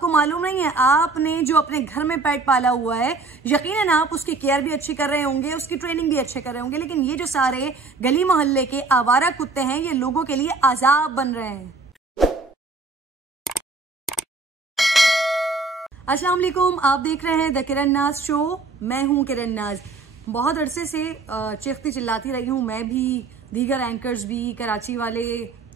आपको मालूम नहीं है, आपने जो अपने घर में पेट पाला हुआ है, यकीनन आप उसकी केयर भी अच्छी कर रहे होंगे, उसकी ट्रेनिंग भी अच्छे कर रहे होंगे, लेकिन ये जो सारे गली मोहल्ले के आवारा कुत्ते हैं, ये लोगों के लिए अजाब बन रहे हैं। अस्सलाम वालेकुम, आप देख रहे हैं द किरण नाज शो। मैं हूं किरण नाज। बहुत अरसे से चीखती चिल्लाती रही हूं, मैं भी, दीगर एंकर्स भी, कराची वाले,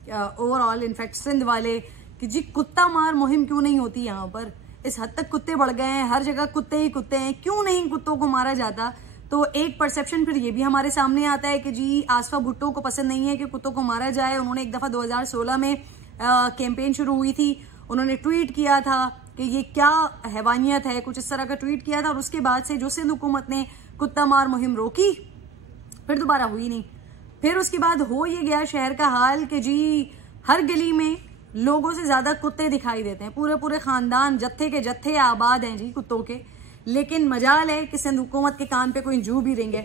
ओवरऑल इनफैक्ट सिंध वाले, कि जी कुत्ता मार मुहिम क्यों नहीं होती यहाँ पर। इस हद तक कुत्ते बढ़ गए हैं, हर जगह कुत्ते ही कुत्ते हैं, क्यों नहीं कुत्तों को मारा जाता। तो एक परसेप्शन फिर ये भी हमारे सामने आता है कि जी आसफा भुट्टो को पसंद नहीं है कि कुत्तों को मारा जाए। उन्होंने एक दफा 2016 में कैंपेन शुरू हुई थी, उन्होंने ट्वीट किया था कि ये क्या हैवानियत है, कुछ इस तरह का ट्वीट किया था। और उसके बाद से जो सिंध हुकूमत ने कुत्ता मार मुहिम रोकी, फिर दोबारा हुई नहीं। फिर उसके बाद हो ये गया शहर का हाल कि जी हर गली में लोगों से ज्यादा कुत्ते दिखाई देते हैं, पूरे पूरे खानदान जत्थे के जत्थे आबाद हैं जी कुत्तों के। लेकिन मजाल है कि सिंध हुकूमत के कान पे कोई जू भी रेंगे।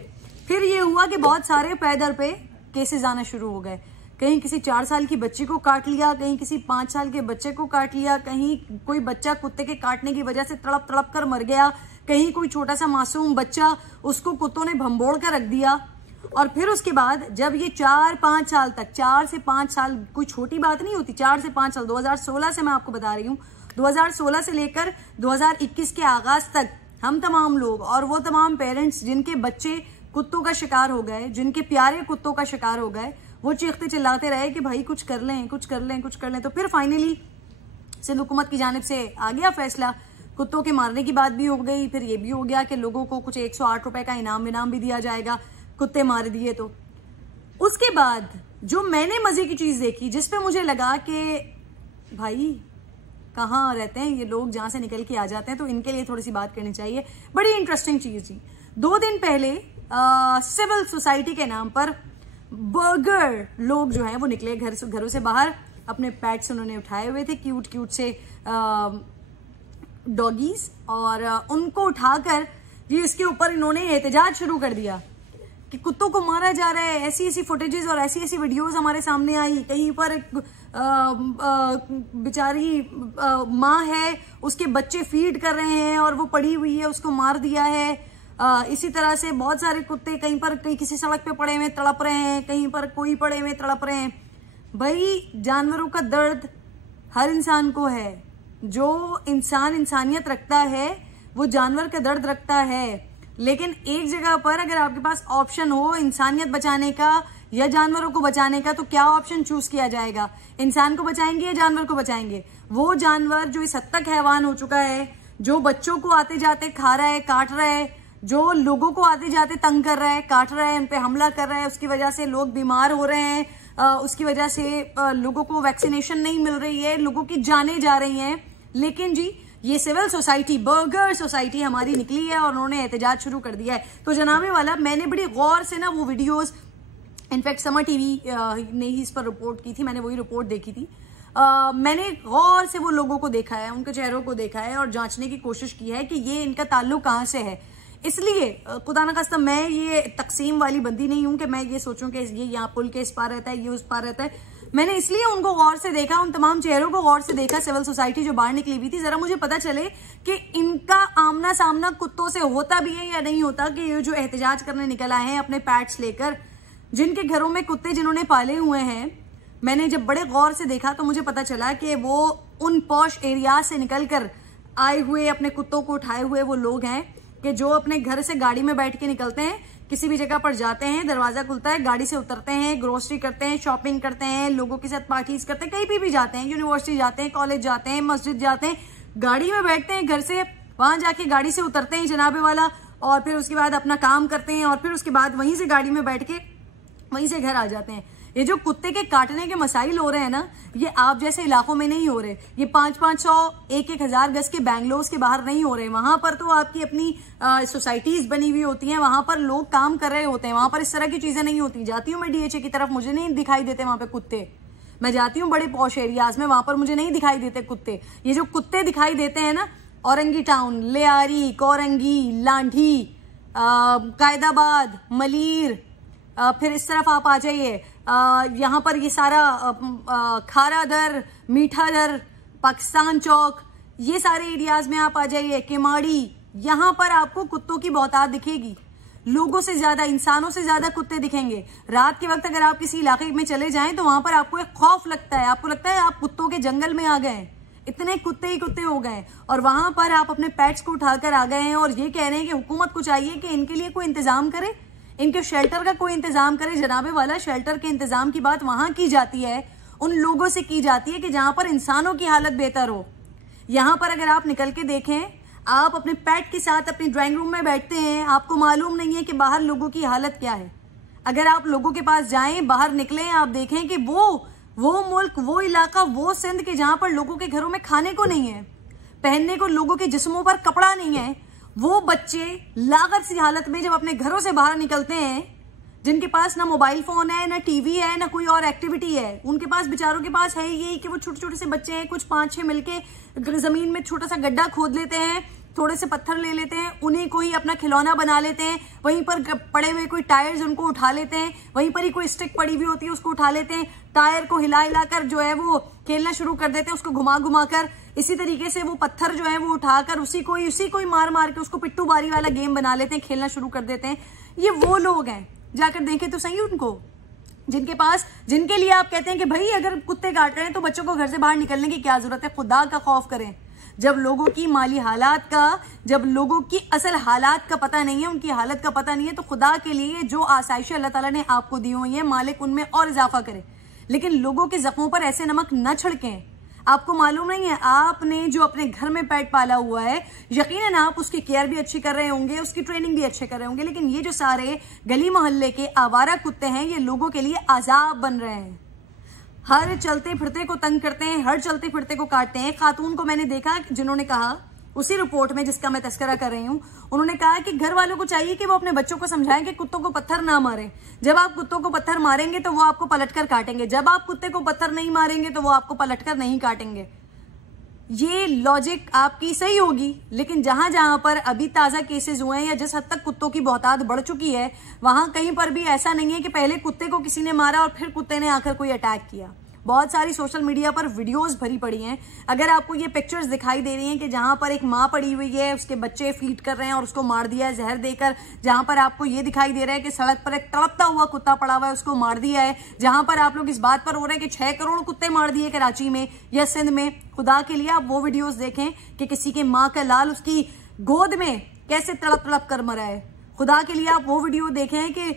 फिर ये हुआ कि बहुत सारे पैदर पे केसेस आना शुरू हो गए। कहीं किसी 4 साल की बच्ची को काट लिया, कहीं किसी 5 साल के बच्चे को काट लिया, कहीं कोई बच्चा कुत्ते के काटने की वजह से तड़प तड़प कर मर गया, कहीं कोई छोटा सा मासूम बच्चा, उसको कुत्तों ने भंबोड़ कर रख दिया। और फिर उसके बाद जब ये 4-5 साल तक, 4 से 5 साल कोई छोटी बात नहीं होती, 4 से 5 साल, 2016 से मैं आपको बता रही हूँ, 2016 से लेकर 2021 के आगाज तक हम तमाम लोग और वो तमाम पेरेंट्स जिनके बच्चे कुत्तों का शिकार हो गए, जिनके प्यारे कुत्तों का शिकार हो गए, वो चीखते चिल्लाते रहे कि भाई कुछ कर लें, कुछ कर लें, कुछ कर लें। तो फिर फाइनली सिंध हुकूमत की जानिब से आ गया फैसला, कुत्तों के मारने की बात भी हो गई। फिर ये भी हो गया कि लोगों को कुछ 108 रुपए का इनाम भी दिया जाएगा कुत्ते मार दिए तो। उसके बाद जो मैंने मजे की चीज देखी, जिसपे मुझे लगा कि भाई कहाँ रहते हैं ये लोग, जहां से निकल के आ जाते हैं, तो इनके लिए थोड़ी सी बात करनी चाहिए। बड़ी इंटरेस्टिंग चीज थी। 2 दिन पहले सिविल सोसाइटी के नाम पर बर्गर लोग जो हैं वो निकले घरों से बाहर, अपने पैट्स उन्होंने उठाए हुए थे, क्यूट क्यूट से डॉगीज, और उनको उठाकर ये इसके ऊपर इन्होंने एहतजाज शुरू कर दिया कि कुत्तों को मारा जा रहा है। ऐसी ऐसी फुटेजेस और ऐसी ऐसी वीडियोस हमारे सामने आई। कहीं पर बेचारी माँ है, उसके बच्चे फीड कर रहे हैं और वो पड़ी हुई है, उसको मार दिया है। इसी तरह से बहुत सारे कुत्ते कहीं किसी सड़क पे पड़े हुए तड़प रहे हैं, कहीं पर कोई पड़े हुए तड़प रहे हैं। भाई जानवरों का दर्द हर इंसान को है। जो इंसान इंसानियत रखता है वो जानवर का दर्द रखता है। लेकिन एक जगह पर अगर आपके पास ऑप्शन हो इंसानियत बचाने का या जानवरों को बचाने का, तो क्या ऑप्शन चूज किया जाएगा? इंसान को बचाएंगे या जानवर को बचाएंगे? वो जानवर जो इस हद तक हैवान हो चुका है, जो बच्चों को आते जाते खा रहा है, काट रहा है, जो लोगों को आते जाते तंग कर रहा है, काट रहा है, उन पे हमला कर रहा है, उसकी वजह से लोग बीमार हो रहे हैं, उसकी वजह से लोगों को वैक्सीनेशन नहीं मिल रही है, लोगों की जानें जा रही हैं। लेकिन जी ये सिविल सोसाइटी, बर्गर सोसाइटी हमारी निकली है और उन्होंने एहतजाज शुरू कर दिया है। तो जनाबे वाला, मैंने बड़ी गौर से ना वो वीडियोस, इनफैक्ट समर टीवी ने ही इस पर रिपोर्ट की थी, मैंने वही रिपोर्ट देखी थी। मैंने गौर से वो लोगों को देखा है, उनके चेहरों को देखा है और जांचने की कोशिश की है कि ये इनका ताल्लुक कहाँ से है। इसलिए खुदा न खास्ता मैं ये तकसीम वाली बंदी नहीं हूं कि मैं ये सोचूं कि ये यहाँ पुल के इस पार रहता है, ये उस पार रहता है। मैंने इसलिए उनको गौर से देखा, उन तमाम चेहरों को गौर से देखा, सिविल सोसाइटी जो बाहर निकली हुई थी, जरा मुझे पता चले कि इनका आमना सामना कुत्तों से होता भी है या नहीं होता। कि ये जो एहतजाज करने निकल आए हैं अपने पैट्स लेकर, जिनके घरों में कुत्ते जिन्होंने पाले हुए हैं, मैंने जब बड़े गौर से देखा तो मुझे पता चला कि वो उन पॉश एरिया से निकल कर आए हुए, अपने कुत्तों को उठाए हुए वो लोग हैं कि जो अपने घर से गाड़ी में बैठ के निकलते हैं, किसी भी जगह पर जाते हैं, दरवाजा खुलता है, गाड़ी से उतरते हैं, ग्रोसरी करते हैं, शॉपिंग करते हैं, लोगों के साथ पार्टीज करते हैं, कहीं भी जाते हैं, यूनिवर्सिटी जाते हैं, कॉलेज जाते हैं, मस्जिद जाते हैं, गाड़ी में बैठते हैं, घर से वहां जाके गाड़ी से उतरते हैं जनाबे वाला, और फिर उसके बाद अपना काम करते हैं और फिर उसके बाद वहीं से गाड़ी में बैठ के वहीं से घर आ जाते हैं। ये जो कुत्ते के काटने के मसाइल हो रहे हैं ना, ये आप जैसे इलाकों में नहीं हो रहे। ये 500-500, 1,000 गज के बैंगलोर्स के बाहर नहीं हो रहे। वहां पर तो आपकी अपनी सोसाइटीज बनी हुई होती हैं, वहां पर लोग काम कर रहे होते हैं, वहां पर इस तरह की चीजें नहीं होती। जाती हूँ मैं DHA की तरफ, मुझे नहीं दिखाई देते वहां पे कुत्ते। मैं जाती हूँ बड़े पॉश एरियाज में, वहां पर मुझे नहीं दिखाई देते कुत्ते। ये जो कुत्ते दिखाई देते हैं ना, औरंगी टाउन, लियारी, कोरंगी, लांढी, कायदाबाद, मलीर, फिर इस तरफ आप आ जाइए, यहाँ पर ये सारा खारा दर, मीठा दर, पाकिस्तान चौक, ये सारे एरियाज में आप आ जाइए, केमाड़ी, यहाँ पर आपको कुत्तों की बहुतायत दिखेगी। लोगों से ज्यादा, इंसानों से ज्यादा कुत्ते दिखेंगे। रात के वक्त अगर आप किसी इलाके में चले जाएं तो वहां पर आपको एक खौफ लगता है, आपको लगता है आप कुत्तों के जंगल में आ गए, इतने कुत्ते ही कुत्ते हो गए। और वहां पर आप अपने पेट्स को उठाकर आ गए हैं और ये कह रहे हैं कि हुकूमत को चाहिए कि इनके लिए कोई इंतजाम करे, इनके शेल्टर का कोई इंतजाम करे। जनाबे वाला, शेल्टर के इंतजाम की बात वहां की जाती है, उन लोगों से की जाती है कि जहां पर इंसानों की हालत बेहतर हो। यहां पर अगर आप निकल के देखें, आप अपने पेट के साथ अपनी ड्राइंग रूम में बैठते हैं, आपको मालूम नहीं है कि बाहर लोगों की हालत क्या है। अगर आप लोगों के पास जाएं, बाहर निकलें, आप देखें कि वो मुल्क, वो इलाका, वो सिंध के जहां पर लोगों के घरों में खाने को नहीं है, पहनने को लोगों के जिस्मों पर कपड़ा नहीं है, वो बच्चे लागत सी हालत में जब अपने घरों से बाहर निकलते हैं, जिनके पास ना मोबाइल फोन है, ना टीवी है, ना कोई और एक्टिविटी है, उनके पास, बेचारों के पास है यही कि वो छोटे छोटे से बच्चे हैं, कुछ 5-6 मिलके जमीन में छोटा सा गड्ढा खोद लेते हैं, थोड़े से पत्थर ले लेते हैं, उन्हीं को ही अपना खिलौना बना लेते हैं, वहीं पर पड़े हुए कोई टायर्स उनको उठा लेते हैं, वहीं पर ही कोई स्टिक पड़ी हुई होती है उसको उठा लेते हैं, टायर को हिला हिलाकर जो है वो खेलना शुरू कर देते हैं, उसको घुमा घुमा कर। इसी तरीके से वो पत्थर जो है वो उठाकर उसी को ही मार मार के उसको पिट्टू बारी वाला गेम बना लेते हैं, खेलना शुरू कर देते हैं। ये वो लोग हैं, जाकर देखें तो सही उनको, जिनके लिए आप कहते हैं कि भाई अगर कुत्ते काट रहे हैं तो बच्चों को घर से बाहर निकलने की क्या जरूरत है, खुदा का खौफ करें। जब लोगों की माली हालात का, जब लोगों की असल हालात का पता नहीं है, उनकी हालत का पता नहीं है, तो खुदा के लिए जो आसाइशें अल्लाह ताला ने आपको दी हुई है, मालिक उनमें और इजाफा करे। लेकिन लोगों के जख्मों पर ऐसे नमक न छिड़कें। आपको मालूम नहीं है, आपने जो अपने घर में पेट पाला हुआ है, यकीनन आप उसकी केयर भी अच्छी कर रहे होंगे, उसकी ट्रेनिंग भी अच्छे कर रहे होंगे, लेकिन ये जो सारे गली मोहल्ले के आवारा कुत्ते हैं, ये लोगों के लिए अजाब बन रहे हैं। हर चलते फिरते को तंग करते हैं, हर चलते फिरते को काटते हैं। खातून को मैंने देखा जिन्होंने कहा, उसी रिपोर्ट में जिसका मैं तस्करा कर रही हूं, उन्होंने कहा कि घर वालों को चाहिए कि वो अपने बच्चों को समझाएं कि कुत्तों को पत्थर ना मारें। जब आप कुत्तों को पत्थर मारेंगे तो वो आपको पलटकर काटेंगे, जब आप कुत्ते को पत्थर नहीं मारेंगे तो वो आपको पलटकर नहीं काटेंगे। ये लॉजिक आपकी सही होगी, लेकिन जहां जहां पर अभी ताजा केसेस हुए हैं या जिस हद तक कुत्तों की बहुतायत बढ़ चुकी है, वहां कहीं पर भी ऐसा नहीं है कि पहले कुत्ते को किसी ने मारा और फिर कुत्ते ने आकर कोई अटैक किया। बहुत सारी सोशल मीडिया पर वीडियोस भरी पड़ी हैं। अगर आपको ये पिक्चर्स दिखाई दे रही हैं कि जहां पर एक माँ पड़ी हुई है, उसके बच्चे फीड कर रहे हैं और उसको मार दिया है जहर देकर, जहां पर आपको ये दिखाई दे रहा है कि सड़क पर एक तड़पता हुआ कुत्ता पड़ा हुआ है, उसको मार दिया है, जहां पर आप लोग इस बात पर हो रहे हैं कि 6 करोड़ कुत्ते मार दिए कराची में या सिंध में, खुदा के लिए आप वो वीडियोस देखें कि किसी के माँ का लाल उसकी गोद में कैसे तड़प तड़प कर मरा है। खुदा के लिए आप वो वीडियो देखें कि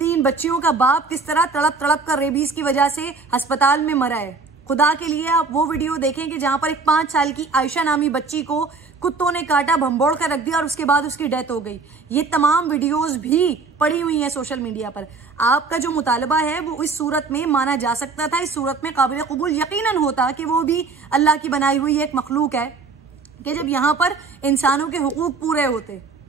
3 बच्चियों का बाप किस तरह तड़प तड़प कर रेबीज की वजह से अस्पताल में मरा है। खुदा के लिए आप वो वीडियो देखें कि जहां पर एक 5 साल की आयशा नामी बच्ची को कुत्तों ने काटा, भंबोड़ कर रख दिया और उसके बाद उसकी डेथ हो गई। ये तमाम वीडियोस भी पड़ी हुई हैं सोशल मीडिया पर। आपका जो मुतालबा है वो इस सूरत में माना जा सकता था, इस सूरत में काबिल कबूल यकीनन होता कि वो भी अल्लाह की बनाई हुई एक मखलूक है, कि जब यहाँ पर इंसानों के हुकूक पूरे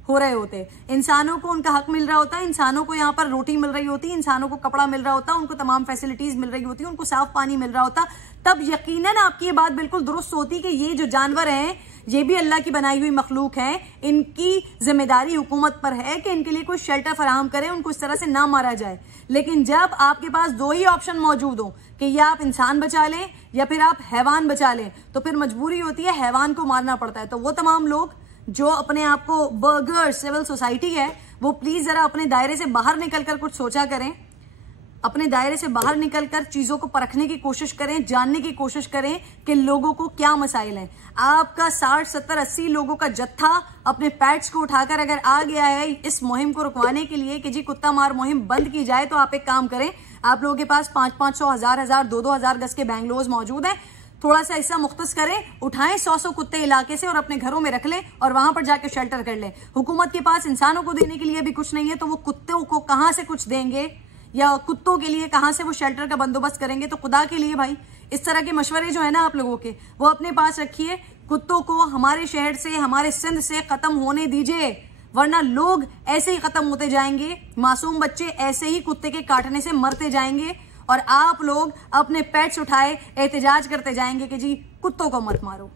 हो रहे होते, इंसानों को उनका हक मिल रहा होता, इंसानों को यहाँ पर रोटी मिल रही होती, इंसानों को कपड़ा मिल रहा होता, उनको तमाम फैसिलिटीज मिल रही होती, उनको साफ पानी मिल रहा होता, तब यकीनन आपकी ये बात बिल्कुल दुरुस्त होती कि ये जो जानवर हैं ये भी अल्लाह की बनाई हुई मखलूक है, इनकी जिम्मेदारी हुकूमत पर है कि इनके लिए कोई शेल्टर फराहम करे, उनको इस तरह से ना मारा जाए। लेकिन जब आपके पास 2 ही ऑप्शन मौजूद हो कि या आप इंसान बचा लें या फिर आप हैवान बचा लें, तो फिर मजबूरी होती है हैवान को मारना पड़ता है। तो वो तमाम लोग जो अपने आप को बर्गर सिविल सोसाइटी है, वो प्लीज जरा अपने दायरे से बाहर निकलकर कुछ सोचा करें, अपने दायरे से बाहर निकलकर चीजों को परखने की कोशिश करें, जानने की कोशिश करें कि लोगों को क्या मसाइल हैं। आपका 60, 70, 80 लोगों का जत्था अपने पैट्स को उठाकर अगर आ गया है इस मुहिम को रुकवाने के लिए कि जी कुत्ता मार मुहिम बंद की जाए, तो आप एक काम करें, आप लोगों के पास 500, 1000, 2,000 गज के बैंगलोज मौजूद हैं, थोड़ा सा हिस्सा मुख्तस करें, उठाएं 100 कुत्ते इलाके से और अपने घरों में रख लें और वहां पर जाके शेल्टर कर लें। हुकूमत के पास इंसानों को देने के लिए भी कुछ नहीं है, तो वो कुत्तों को कहां से कुछ देंगे या कुत्तों के लिए कहां से वो शेल्टर का बंदोबस्त करेंगे। तो खुदा के लिए भाई इस तरह के मशवरे जो है ना आप लोगों के, वो अपने पास रखिए। कुत्तों को हमारे शहर से, हमारे सिंध से खत्म होने दीजिए, वरना लोग ऐसे ही खत्म होते जाएंगे, मासूम बच्चे ऐसे ही कुत्ते के काटने से मरते जाएंगे और आप लोग अपने पेट्स उठाए एहतजाज करते जाएंगे कि जी कुत्तों को मत मारो।